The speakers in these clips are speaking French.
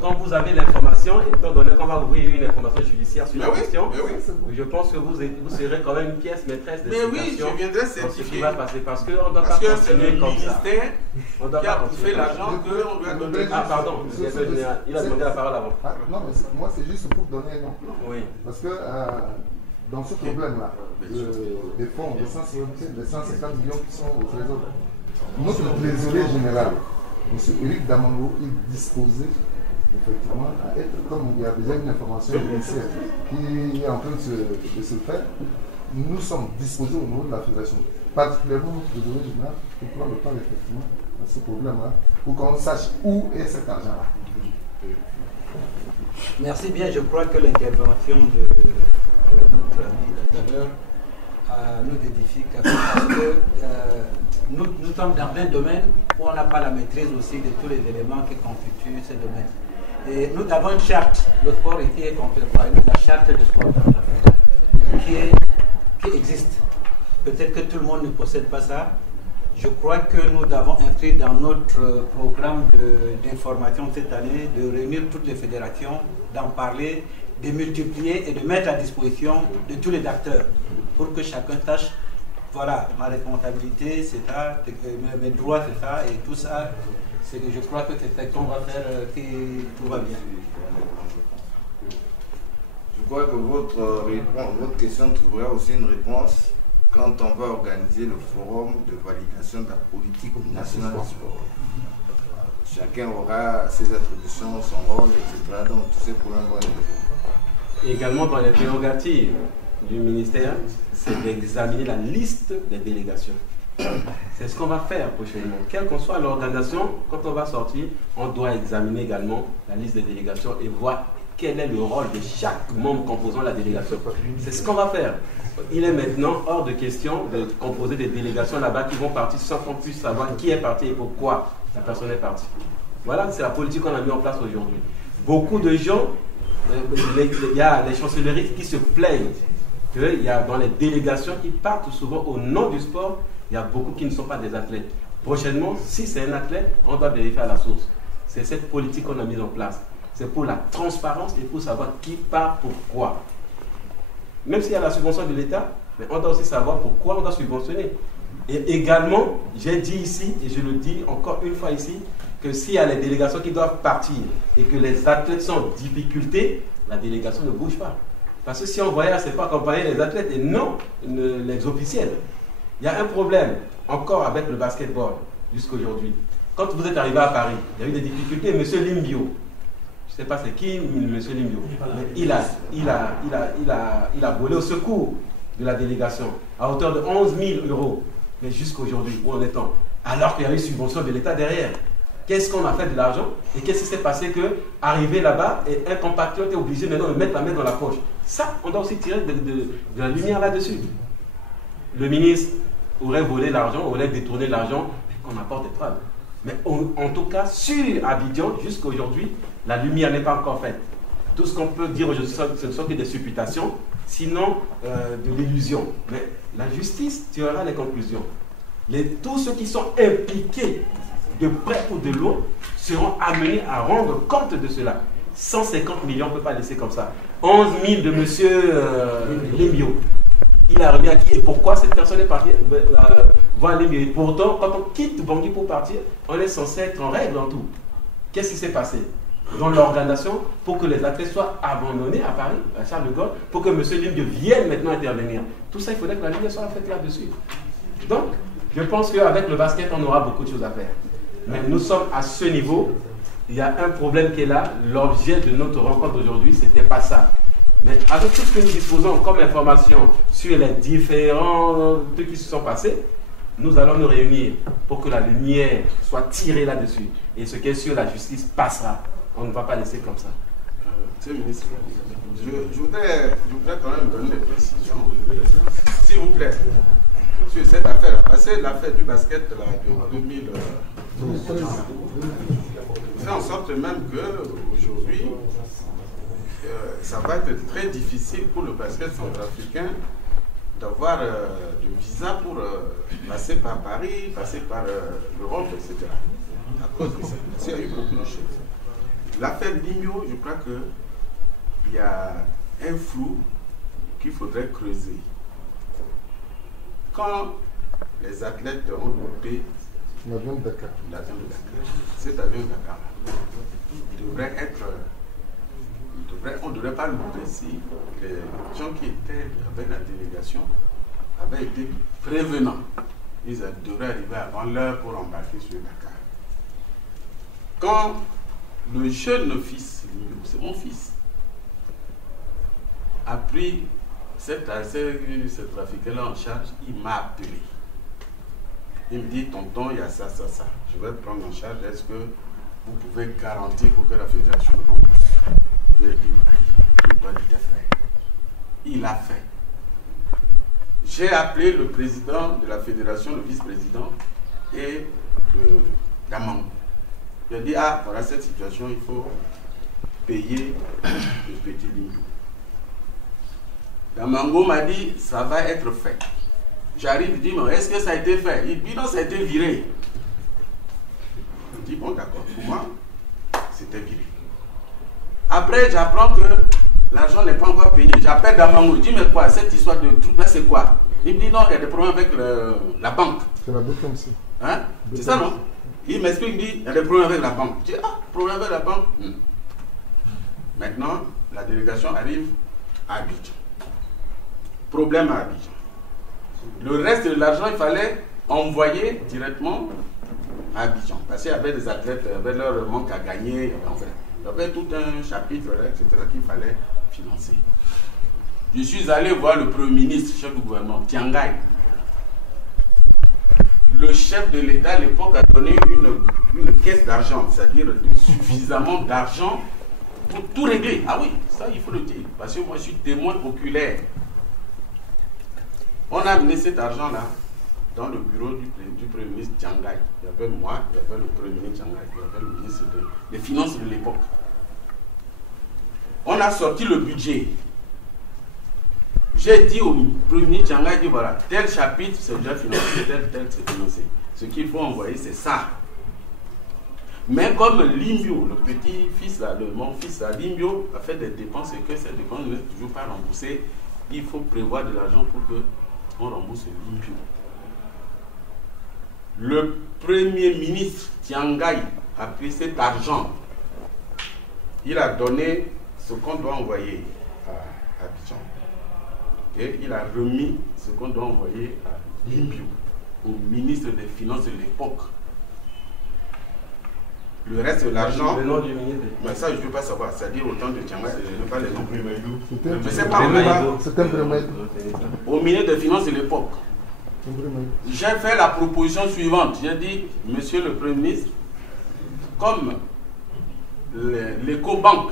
quand vous avez l'information, étant donné qu'on va ouvrir une information judiciaire sur la question, je pense que vous serez quand même une pièce maîtresse de situation. Mais oui, je viendrai certifier. Ce qui va passer, parce qu'on ne doit pas continuer comme ça. On doit pas fait l'argent qu'on doit donner. Ah pardon, il a demandé la parole avant. Non, mais moi c'est juste pour donner un nom. Oui. Parce que dans ce problème-là, des fonds de 150 millions qui sont au trésor, notre trésorier général, M. Éric Damango, il disposait effectivement à être, comme il y a déjà une information initiale qui est en train de se faire, nous sommes disposés au niveau de la fédération, particulièrement notre trésorier général, pour prendre le temps effectivement à ce problème-là, pour qu'on sache où est cet argent-là. Merci bien, je crois que l'intervention de notre ami tout à l'heure nous édifie parce que nous sommes dans un domaine où on n'a pas la maîtrise aussi de tous les éléments qui constituent ce domaine. Et nous avons une charte, le sport ici est complet par la charte de sport qui existe. Peut-être que tout le monde ne possède pas ça. Je crois que nous avons inscrit dans notre programme d'information cette année de réunir toutes les fédérations, d'en parler, de multiplier et de mettre à disposition de tous les acteurs pour que chacun sache, voilà, ma responsabilité c'est ça, mes droits c'est ça, et tout ça, je crois que c'est ce qu'on va faire, que tout va bien. Je crois que votre question trouvera aussi une réponse quand on va organiser le forum de validation de la politique nationale du sport. Chacun aura ses attributions, son rôle, etc. Donc tous ces problèmes vont être résolus. Également dans les prérogatives du ministère, c'est d'examiner la liste des délégations. C'est ce qu'on va faire prochainement. Quelle qu'en soit l'organisation, quand on va sortir, on doit examiner également la liste des délégations et voir quel est le rôle de chaque membre composant la délégation. C'est ce qu'on va faire. Il est maintenant hors de question de composer des délégations là-bas qui vont partir sans qu'on puisse savoir qui est parti et pourquoi la personne est partie. Voilà, c'est la politique qu'on a mis en place aujourd'hui. Beaucoup de gens, il y a les chancelleries qui se plaignent qu'il y a dans les délégations qui partent souvent au nom du sport, il y a beaucoup qui ne sont pas des athlètes. Prochainement, si c'est un athlète, on doit vérifier à la source. C'est cette politique qu'on a mise en place. C'est pour la transparence et pour savoir qui part pourquoi. Même s'il y a la subvention de l'État, mais on doit aussi savoir pourquoi on doit subventionner. Et également, j'ai dit ici, et je le dis encore une fois ici, que s'il y a les délégations qui doivent partir et que les athlètes sont en difficulté, la délégation ne bouge pas. Parce que si on voyait, c'est pas accompagner les athlètes et non les officiels. Il y a un problème encore avec le basketball jusqu'à aujourd'hui. Quand vous êtes arrivé à Paris, il y a eu des difficultés. M. Limbio, je ne sais pas c'est qui, M. Limbio, mais il a volé au secours de la délégation à hauteur de 11 000 €. Mais jusqu'à aujourd'hui, où en est-on? Alors qu'il y a eu subvention de l'État derrière. Qu'est-ce qu'on a fait de l'argent? Et qu'est-ce qui s'est passé que, arrivé là-bas, et un compatriote est obligé maintenant de mettre la main dans la poche? Ça, on doit aussi tirer de la lumière là-dessus. Le ministre aurait volé l'argent, aurait détourné l'argent, qu'on apporte des preuves. Mais en tout cas, sur Abidjan, jusqu'à aujourd'hui, la lumière n'est pas encore faite. Tout ce qu'on peut dire aujourd'hui, ce ne sont que des supputations, sinon de l'illusion. Mais la justice tirera les conclusions. Tous ceux qui sont impliqués de près ou de loin seront amenés à rendre compte de cela. 150 millions, on ne peut pas laisser comme ça. 11 000 de M. Limbio. Il a remis à qui? Et pourquoi cette personne est partie voir Limbio? Et pourtant, quand on quitte Bangui pour partir, on est censé être en règle en tout. Qu'est-ce qui s'est passé dans l'organisation pour que les athlètes soient abandonnés à Paris, à Charles de Gaulle, pour que M. Limbio vienne maintenant intervenir? Tout ça, il faudrait que la lumière soit faite là-dessus. Donc, je pense qu'avec le basket, on aura beaucoup de choses à faire. Mais nous sommes à ce niveau. Il y a un problème qui est là. L'objet de notre rencontre d'aujourd'hui, ce n'était pas ça. Mais avec tout ce que nous disposons comme information sur les différents trucs qui se sont passés, nous allons nous réunir pour que la lumière soit tirée là-dessus. Et ce qui est sur la justice passera. On ne va pas laisser comme ça. Monsieur le ministre, je voudrais quand même donner des précisions. S'il vous plaît. Sur cette affaire, parce que l'affaire du basket là, de 2012 fait en sorte même qu'aujourd'hui, ça va être très difficile pour le basket centrafricain d'avoir de visa pour passer par Paris, passer par l'Europe, etc. À cause de ça. Il y a eu beaucoup de choses. l'affaire Limbio, je crois qu'il y a un flou qu'il faudrait creuser. Quand les athlètes ont loupé l'avion de Dakar, cet avion de Dakar devrait être... on ne devrait pas louper si les gens qui étaient avec la délégation avaient été prévenants. Ils devraient arriver avant l'heure pour embarquer sur Dakar. Quand le jeune fils, c'est mon fils, a pris ce trafiquant-là en charge, il m'a appelé. Il me dit, tonton, il y a ça, ça, ça. Je vais prendre en charge. Est-ce que vous pouvez garantir pour que la fédération me rembourse? Je lui ai dit, oui, il doit être fait. Il a fait. J'ai appelé le président de la fédération, le vice-président et Damango. Il a dit, ah, voilà cette situation, il faut payer le petit Limbio. Damango m'a dit, ça va être fait. J'arrive, je dis, mais est-ce que ça a été fait? Il dit, non, ça a été viré. Je dis, bon, d'accord, pour moi, c'était viré. Après, j'apprends que l'argent n'est pas encore payé. J'appelle Damango, je dis, mais quoi, cette histoire de truc là, c'est quoi? Il me dit, non, il y a des problèmes avec la banque. C'est la BKMC. Hein? C'est ça, non? Il m'explique, il dit, il y a des problèmes avec la banque. Je dis, ah, problème avec la banque? Maintenant, la délégation arrive à Abidjan. Problème à Abidjan. Le reste de l'argent, il fallait envoyer directement à Abidjan. Parce qu'il y avait des athlètes, il y avait leur manque à gagner. Enfin, il y avait tout un chapitre, etc., qu'il fallait financer. Je suis allé voir le Premier ministre, chef du gouvernement, Tiangai. Le chef de l'État à l'époque a donné une caisse d'argent, c'est-à-dire suffisamment d'argent pour tout régler. Ah oui, ça il faut le dire, parce que moi je suis témoin oculaire. On a amené cet argent-là dans le bureau du Premier ministre Tiangai. Il y avait moi, il y avait le Premier ministre Tiangai, il y avait le ministre des Finances de l'époque. On a sorti le budget. J'ai dit au Premier ministre Tiangai, dit voilà, tel chapitre c'est déjà financé, tel c'est financé. Ce qu'il faut envoyer, c'est ça. Mais comme Limbio, le petit-fils, mon fils, Limbio, a fait des dépenses et que ces dépenses ne sont toujours pas remboursées, il faut prévoir de l'argent pour qu'on rembourse Limbio. Le Premier ministre Tiangai a pris cet argent. Il a donné ce qu'on doit envoyer à Abidjan. Et il a remis ce qu'on doit envoyer à Limbio, au ministre des Finances de l'époque. Le reste de l'argent, mais ça je ne veux pas savoir, c'est-à-dire au temps de Tiangai, je ne veux pas les noms. Mais c'est pas au ministre des Finances de l'époque. J'ai fait la proposition suivante. J'ai dit, monsieur le Premier ministre, comme l'Ecobank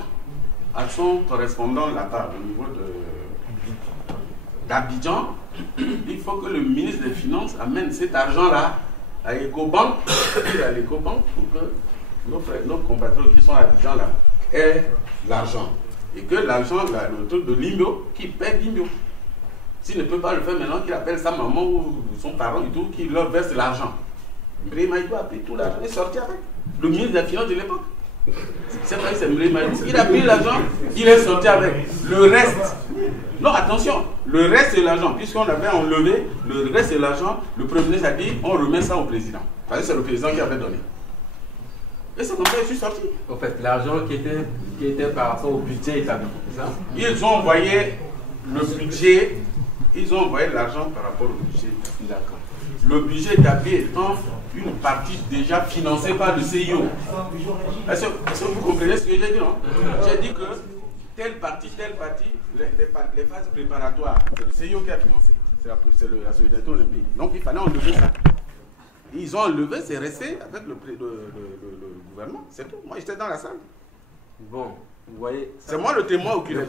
a son correspondant là-bas au niveau d'Abidjan, il faut que le ministre des Finances amène cet argent-là à l'Ecobank pour que nos compatriotes qui sont à Abidjan là aient l'argent. Et que l'argent, le truc de Limbio, qui paie Limbio. S'il ne peut pas le faire maintenant, qu'il appelle sa maman ou son parent et tout, qui leur verse l'argent. Mbremaïdou a pris tout l'argent et est sorti avec. Le ministre des Finances de l'époque. C'est vrai, c'est Mbremaïdou. Il a pris l'argent, il est sorti avec. Le reste, non, attention, le reste de l'argent, puisqu'on avait enlevé le reste de l'argent, le Premier ministre a dit on remet ça au président. Parce que c'est le président qui avait donné. Et c'est comme ça que je suis sorti. En fait, l'argent qui était par rapport au budget établi, c'est ça? Ils ont envoyé le budget, ils ont envoyé l'argent par rapport au budget. D'accord. Le budget établi étant une partie déjà financée par le CIO. Est-ce que vous comprenez ce que j'ai dit, non? J'ai dit que telle partie, les phases préparatoires, c'est le CIO qui a financé. C'est la solidarité olympique. Donc il fallait enlever ça. Ils ont enlevé, c'est resté avec le gouvernement, c'est tout. Moi j'étais dans la salle. Bon, vous voyez. C'est moi le témoin oculaire.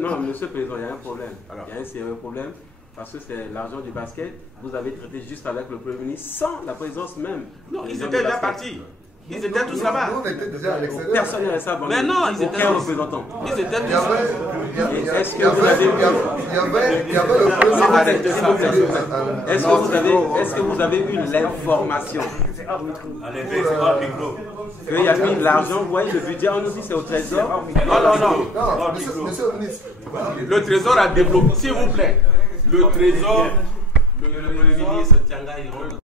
Non, monsieur le président, il y a un problème. Alors, il y a un sérieux problème parce que c'est l'argent du basket. Vous avez traité juste avec le Premier ministre sans la présence même. Non, ils étaient déjà partis. Ils étaient tous là-bas. Nous, on était déjà à l'extérieur. Personne n'avait ça. Mais non, ils étaient aucun représentant. Ils étaient tous. Est-ce que vous avez vu? Il y avait le premier. Arrêtez ça. Est-ce que vous avez eu l'information qu'il y a eu l'argent, vous voyez le budget, on nous dit c'est au trésor. Non. Monsieur le ministre. Le trésor a développé, s'il vous plaît. Le trésor. Le ministre Tianga, il rentre.